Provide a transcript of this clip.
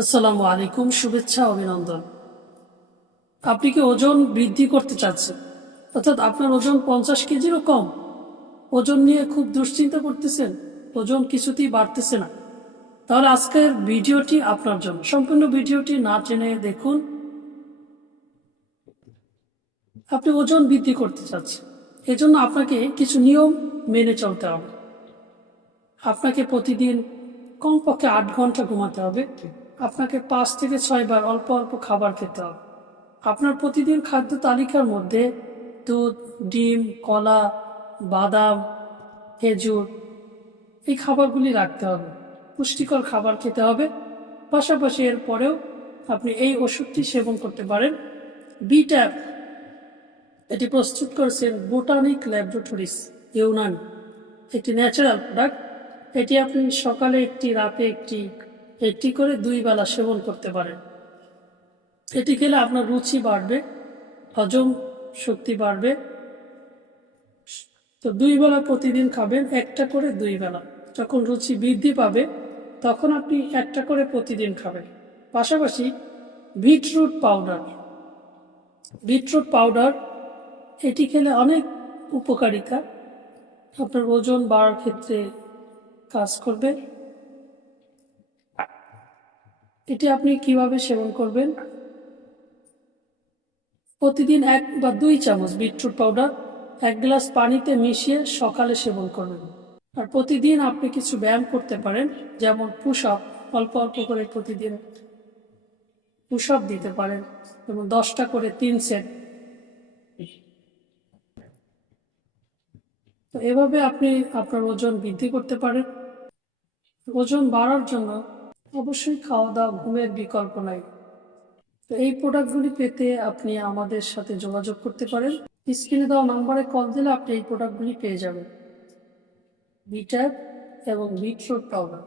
আসসালামু আলাইকুম, শুভেচ্ছা, অভিনন্দন। আপনি কি ওজন বৃদ্ধি করতে চাচ্ছেন? অর্থাৎ আপনার ওজন পঞ্চাশ কেজিরও কম। ওজন নিয়ে খুব দুশ্চিন্তা করতেছেন, ওজন কিছুতেই বাড়তেছে না। তাহলে আজকের ভিডিওটি আপনার জন্য। সম্পূর্ণ ভিডিওটি না টেনে দেখুন। আপনি ওজন বৃদ্ধি করতে চাচ্ছেন, এজন্য আপনাকে কিছু নিয়ম মেনে চলতে হবে। আপনাকে প্রতিদিন কমপক্ষে আট ঘণ্টা ঘুমাতে হবে। আপনাকে পাঁচ থেকে ছয় বার অল্প অল্প খাবার খেতে হবে। আপনার প্রতিদিন খাদ্য তালিকার মধ্যে দুধ, ডিম, কলা, বাদাম, খেজুর, এই খাবারগুলি রাখতে হবে। পুষ্টিকর খাবার খেতে হবে। পাশাপাশি এর পরেও আপনি এই ওষুধটি সেবন করতে পারেন। বি ট্যাপ এটি প্রস্তুত করেছেন বোটানিক ল্যাবরেটরিজ, ইউনান, একটি ন্যাচারাল প্রোডাক্ট। এটি আপনি সকালে একটি, রাতে একটি একটি করে দুই বেলা সেবন করতে পারেন। এটি খেলে আপনার রুচি বাড়বে, হজম শক্তি বাড়বে। তো দুই বেলা প্রতিদিন খাবেন, একটা করে দুই বেলা। যখন রুচি বৃদ্ধি পাবে, তখন আপনি একটা করে প্রতিদিন খাবেন। পাশাপাশি বিটরুট পাউডার। বিটরুট পাউডার, এটি খেলে অনেক উপকারিতা। আপনার ওজন বাড়ার ক্ষেত্রে কাজ করবে। এটি আপনি কীভাবে সেবন করবেন? প্রতিদিন এক বা দুই চামচ বিটরুট পাউডার, এক গ্লাস পানিতে মিশিয়ে সকালে সেবন করবেন। আর প্রতিদিন আপনি কিছু ব্যায়াম করতে পারেন, যেমন পুশ আপ অল্প অল্প করে প্রতিদিন পুশ আপ দিতে পারেন এবং দশটা করে তিন সেট তো এভাবে আপনি আপনার ওজন বৃদ্ধি করতে পারেন। ওজন বাড়ার জন্য অবশ্যই খাওয়া দাওয়া ঘুমের বিকল্প নাই। তো এই প্রোডাক্টগুলি পেতে আপনি আমাদের সাথে যোগাযোগ করতে পারেন। স্ক্রিনে দেওয়া নাম্বারে কল দিলে আপনি এই প্রোডাক্টগুলি পেয়ে যাবেন। বিটার এবং বিটরুট পাউডার